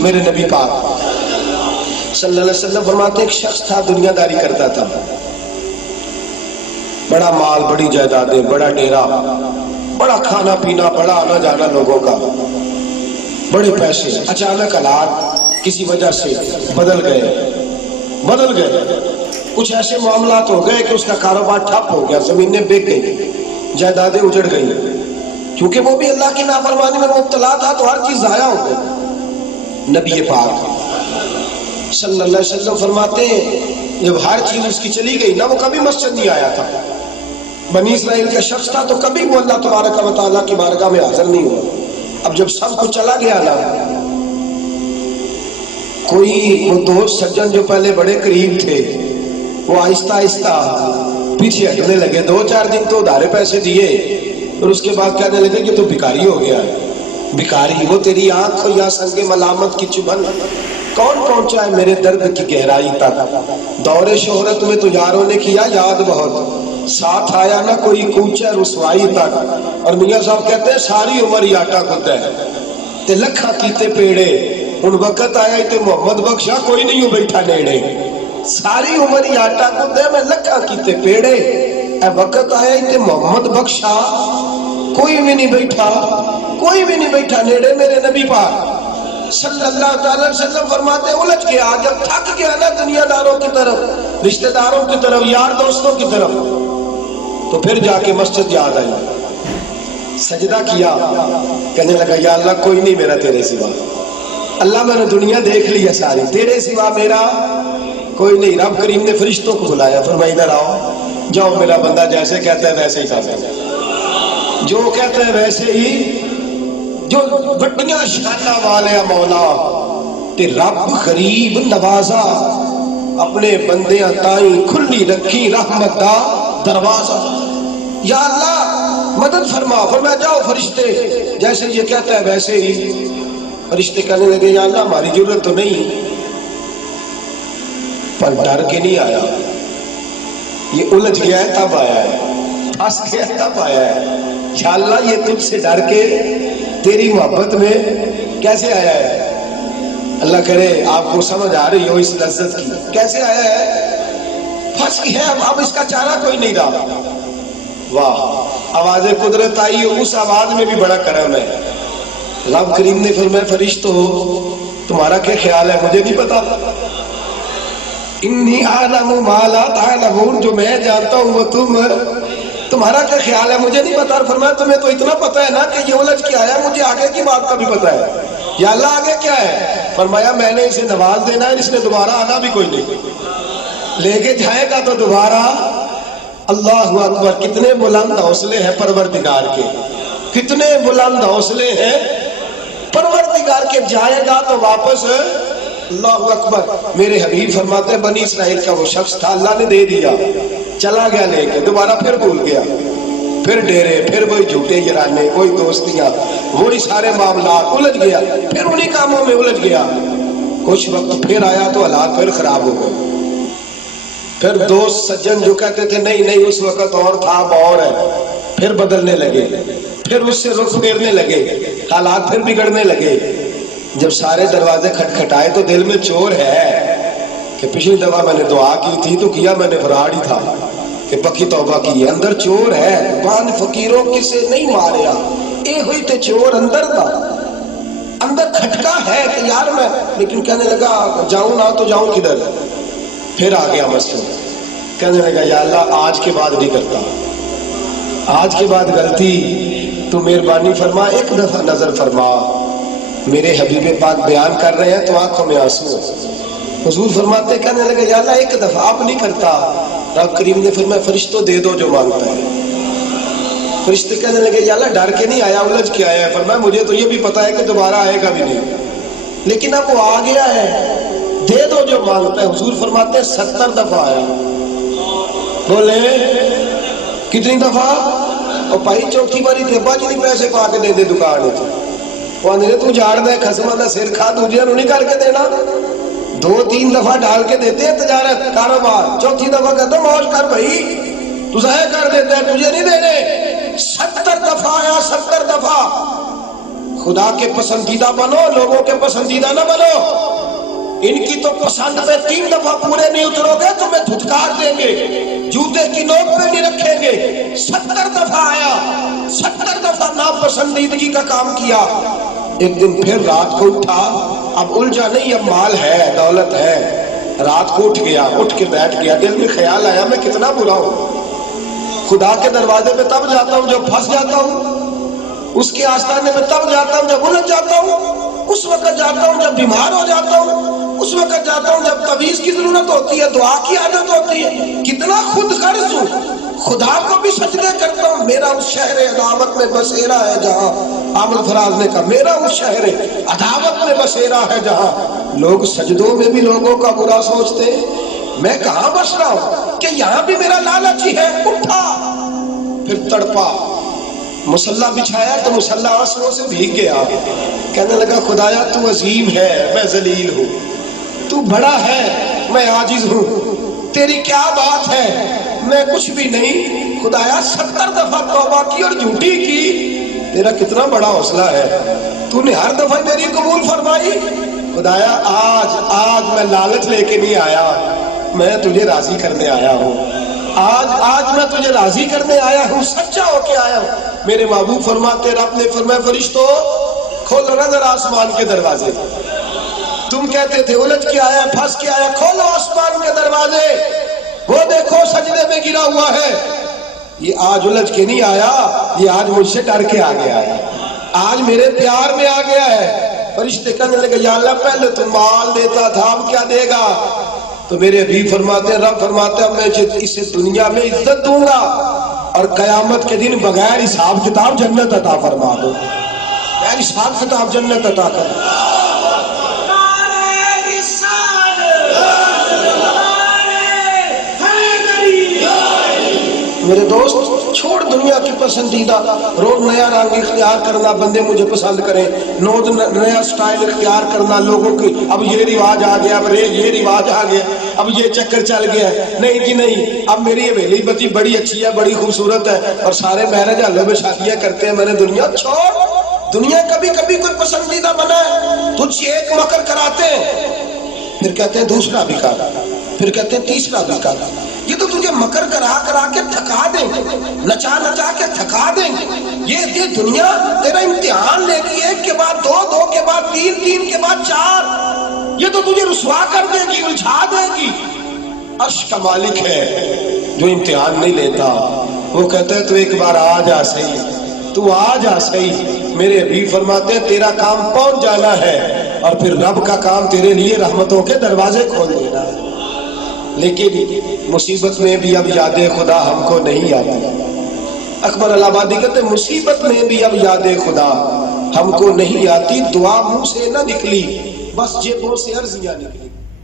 میرے نبی پاک صلی اللہ علیہ وسلم فرماتے ایک شخص تھا دنیا داری کرتا تھا، بڑا مال، بڑی جائیدادیں، بڑا ڈیرا، بڑا کھانا پینا، بڑا آنا جانا لوگوں کا، بڑے پیسے۔ اچانک حالات کسی وجہ سے بدل گئے، کچھ ایسے معاملات ہو گئے کہ اس کا کاروبار ٹھپ ہو گیا، زمینیں بک گئی، جائیدادیں اجڑ گئی، کیونکہ وہ بھی اللہ کی نافرمانی میں مبتلا تھا تو ہر چیز ضائع ہو گئی۔ نبی پاک صلی اللہ علیہ وسلم فرماتے ہیں جب ہر چیز اس کی چلی گئی نا، وہ کبھی مسجد نہیں آیا تھا، بنی اسرائیل کا شخص تھا تو کبھی وہ اللہ تبارک و تعالیٰ کی بارگاہ میں حاضر نہیں ہوا۔ اب جب سب کچھ چلا گیا نا، کوئی وہ دوست سجن جو پہلے بڑے قریب تھے وہ آہستہ آہستہ پیچھے ہٹنے لگے، 2-4 دن تو ادھارے پیسے دیے اور اس کے بعد کہنے لگے کہ تو بھکاری ہو گیا ہے۔ بھکاری، وہ تیری آنکھ یا سنگ ملامت کی چبھن کون پہنچا ہے میرے درد کی گہرائی تک؟ دور شہرت میں تو یاروں نے کیا یاد بہت، ساتھ آیا نہ کوئی کوچہ رسوائی تک۔ اور میاں صاحب کہتے ہیں ساری عمر ہی آٹا کھدا ہے تے لکھا کیتے پیڑے، ان وقت آیا تے محمد بخشا کوئی نہیں ہو بیٹھا نیڑے۔ ساری عمر ہی آٹا کھدا ہے میں لکھا کیتے پیڑے، اے وقت آیا تے محمد بخشا کوئی بھی نہیں بیٹھا نیڑے۔ میرے نبی پاک صلی اللہ تعالی وسلم فرماتے الجھ گیا، جب تھک گیا نا دنیا داروں کی طرف، رشتہ داروں کی طرف، یار دوستوں کی طرف، تو پھر جا کے مسجد یاد آئی، سجدہ کیا، کہنے لگا یا اللہ کوئی نہیں میرا تیرے سوا، اللہ میں نے دنیا دیکھ لی ہے ساری، تیرے سوا میرا کوئی نہیں۔ رب کریم نے فرشتوں کو بلایا، فرمایا ادھر آؤ، جاؤ میرا بندہ جیسے کہتا ہے ویسے ہی کرتا، جو کہتا ہے ویسے ہی، جو بڑیاں شانہ والے مولا تے رب غریب نوازا، اپنے بندیاں تائیں کھلی رکھی رحمت دا دروازہ۔ یا اللہ مدد فرما، فرمایا جاؤ فرشتے جیسے یہ کہتا ہے ویسے ہی۔ فرشتے کہنے لگے یا اللہ ہماری ضرورت تو نہیں، پر ڈر کے نہیں آیا، یہ الجھ گیا ہے تب آیا ہے، پھنس گیا تب آیا ہے۔ یا اللہ یہ تجھ سے ڈر کے تیری محبت میں کیسے آیا ہے؟ اللہ کرے آپ کو سمجھ آ رہی ہو اس لذت کی، کیسے آیا ہے؟ پھنس گیا ہے، اب اس کا چارہ کوئی نہیں رہا۔ واہ، آواز قدرت آئی، اس آواز میں بھی بڑا کرم ہے۔ رب کریم نے فرمایا فرشتو تمہارا کیا خیال ہے؟ مجھے نہیں پتا، انی اعلم ما لا تعلمون، جو میں جانتا ہوں وہ تمہارا کیا خیال ہے مجھے نہیں پتا۔ اور فرمایا تمہیں تو اتنا پتا ہے نا کہ یہ الجھ کے آیا، مجھے آگے کی بات کا بھی پتا ہے۔ یا اللہ آگے کیا ہے؟ فرمایا میں نے اسے نواز دینا ہے، اس نے دوبارہ آنا بھی کوئی نہیں، لے کے جائے گا تو دوبارہ۔ اللہ اکبر، کتنے بلند حوصلے ہیں پروردگار کے، کتنے بلند حوصلے ہیں پروردگار کے، جائے گا تو واپس۔ اللہ اکبر، میرے حبیب فرماتے ہیں بنی اسرائیل کا وہ شخص تھا، اللہ نے دے دیا، چلا گیا لے کے، دوبارہ پھر بھول گیا، پھر ڈیرے، پھر وہی جھوٹے یارانے، وہی دوستیاں، وہی سارے معاملات، الجھ گیا، پھر انہی کاموں میں الجھ گیا۔ کچھ وقت پھر آیا تو حالات پھر خراب ہو گئے، پھر دوست سجن جو کہتے تھے نہیں نہیں اس وقت اور تھا اب اور ہے، پھر بدلنے لگے، پھر اس سے رخ پھیرنے لگے، حالات پھر بگڑنے لگے۔ جب سارے دروازے کھٹکھٹائے تو دل میں چور ہے کہ پچھلی دفعہ میں نے دعا کی تھی تو کیا میں نے فراڈ ہی تھا کہ پکی توبہ کی ہے، اندر چور ہے، باندھ فقیروں کسے نہیں ماریا، اے ہوئی تے چور اندر تھا، اندر کھٹکا ہے کہ یار میں، لیکن کہنے لگا جاؤں نہ تو جاؤں کدھر۔ پھر آ گیا مسجد، کہنے لگا یا اللہ آج کے بعد نہیں کرتا، آج کے بعد غلطی تو مہربانی فرما، ایک دفعہ نظر فرما۔ میرے حبیب پاک بیان کر رہے ہیں تو آنکھوں میں آنسو، حضور فرماتے کہنے لگے یا اللہ ایک دفعہ اب نہیں کرتا۔ رب کریم نے فرمایا فرشتوں دے دو جو مانگتا ہے۔ فرشتے کہنے لگے یا اللہ ڈر کے نہیں آیا، الجھ کے آیا ہے۔ فرمایا مجھے تو یہ بھی پتا ہے کہ دوبارہ آئے گا بھی نہیں، لیکن اب وہ آ گیا ہے، دے دو جو مانگتا ہے۔ حضور فرماتے ہیں 70 دفعہ آیا۔ بولے کتنی دفعہ؟ اور بھائی چوتھی باری تے ابا جی نہیں پیسے پا کے دے دے دکان تھے، وہ آنے تو جھاڑ دے خسمہ دا سر کھا، دوجہ نو نہیں کر کے دینا، 2-3 دفعہ ڈال کے دیتے ہیں تجارت کاروبار، چوتھی دفعہ کہتا موج کر بھائی تو ضائع کر دیتا ہے، تجھے نہیں دینے۔ 70 دفعہ آیا، 70 دفعہ خدا کے پسندیدہ بنو، لوگوں کے پسندیدہ نہ بنو۔ ان کی تو پسند پہ 3 دفعہ پورے نہیں اترو گے تمہیں دھتکار دیں گے، جوتے کی نوک پہ نہیں رکھیں گے۔ 70 دفعہ آیا، 70 دفعہ ناپسندیدگی کا کام کیا۔ ایک دن پھر رات کو اٹھا، اب الجھا نہیں، اب مال ہے، دولت ہے۔ رات کو اٹھ گیا، اٹھ کے بیٹھ گیا، دل میں خیال آیا میں کتنا برا ہوں۔ خدا کے دروازے پہ تب جاتا ہوں جب پھنس جاتا ہوں، اس کے آستانے میں تب جاتا ہوں جب الجھ جاتا ہوں، اس وقت جاتا ہوں جب بیمار ہو جاتا ہوں، اس وقت جاتا ہوں جب تعویذ کی ضرورت ہوتی ہے، دعا کی عادت ہوتی ہے۔ کتنا خود غرض ہوں، خدا کو بھی سجدے کرتا ہوں۔ میرا اس شہر عداوت میں بسیرا ہے جہاں، عامر فراز نے کہا میرا اس شہر عداوت میں بسیرا ہے جہاں، لوگ سجدوں میں بھی لوگوں کا برا سوچتے ہیں، میں کہاں بس رہا ہوں کہ یہاں بھی میرا لالچ ہی ہے۔ اٹھا، پھر تڑپا، مصلی بچھایا تو مصلی آنسوؤں سے بھیگ گیا۔ کہنے لگا خدایا تو عظیم ہے، میں ذلیل ہوں، تو بڑا ہے، میں عاجز ہوں، تیری کیا بات ہے، میں کچھ بھی نہیں۔ خدایا 70 دفعہ توبہ کی اور جھوٹی کی، تیرا کتنا بڑا حوصلہ ہے، تو نے ہر دفعہ میری قبول فرمائی۔ خدایا آج میں لالچ لے کے نہیں آیا، میں تجھے راضی کرنے آیا ہوں، آج میں تجھے راضی کرنے آیا ہوں، سچا ہو کے آیا ہوں۔ میرے محبوب فرماتے، رب نے فرمایا فرشتوں کھولو نظر آسمان کے دروازے۔ تم کہتے تھے الجھ کے آیا، پھنس کے آیا، کھولو آسمان کے دروازے، وہ دیکھو سجدے میں گرا ہوا ہے۔ یہ آج الجھ کے نہیں آیا، یہ آج مجھ سے ڈر کے آ گیا ہے، آج میرے پیار میں آ گیا ہے۔ فرشتے کہنے لگے یا اللہ پہلے تو مال دیتا تھا، اب کیا دے گا؟ تو میرے حبیب فرماتے، رب فرماتے اب میں اسے دنیا میں عزت دوں گا اور قیامت کے دن بغیر حساب کتاب جنت عطا فرما دو، بغیر حساب کتاب جنت عطا کر۔ میرے دوست چھوڑ دنیا کی پسندیدہ، روز نیا رنگ اختیار کرنا، بندے مجھے پسند کریں، روز نیا سٹائل اختیار کرنا، لوگوں کی اب یہ رواج آ گیا، اب یہ رواج آ گیا، اب یہ چکر چل گیا ہے، نہیں جی نہیں، اب میری حویلی بتی بڑی اچھی ہے، بڑی خوبصورت ہے، اور سارے میرج ہالوں میں شادیاں کرتے ہیں۔ میں نے دنیا چھوڑ، دنیا کبھی کبھی کوئی پسندیدہ بنا ہے، تجھ سے ایک مکر کراتے ہیں، پھر کہتے ہیں دوسرا بھی کر، پھر کہتے ہیں تیسرا بھی کر۔ یہ تو تجھے مکر کرا کے تھکا دیں گے، نچا کے تھکا دیں گے۔ یہ دنیا تیرا امتحان لے گی، 1 کے بعد 2، 2 کے بعد 3، 3 کے بعد 4۔ یہ تو تجھے رسوا کر دے گی، الجھا دے گی۔ عرش کا مالک ہے جو امتحان نہیں لیتا، وہ کہتا ہے تو ایک بار آ جا صحیح، تو آ جا صحیح۔ میرے حبیب فرماتے ہیں تیرا کام پہنچ جانا ہے، اور پھر رب کا کام تیرے لیے رحمتوں کے دروازے کھول دینا ہے۔ لیکن مصیبت میں بھی اب یاد خدا ہم کو نہیں آتی۔ اکبر الہ آبادی کہتے ہیں مصیبت میں بھی اب یاد خدا ہم کو نہیں آتی، دعا منہ سے نہ نکلی، بس جیبوں سے عرضیاں نکلی۔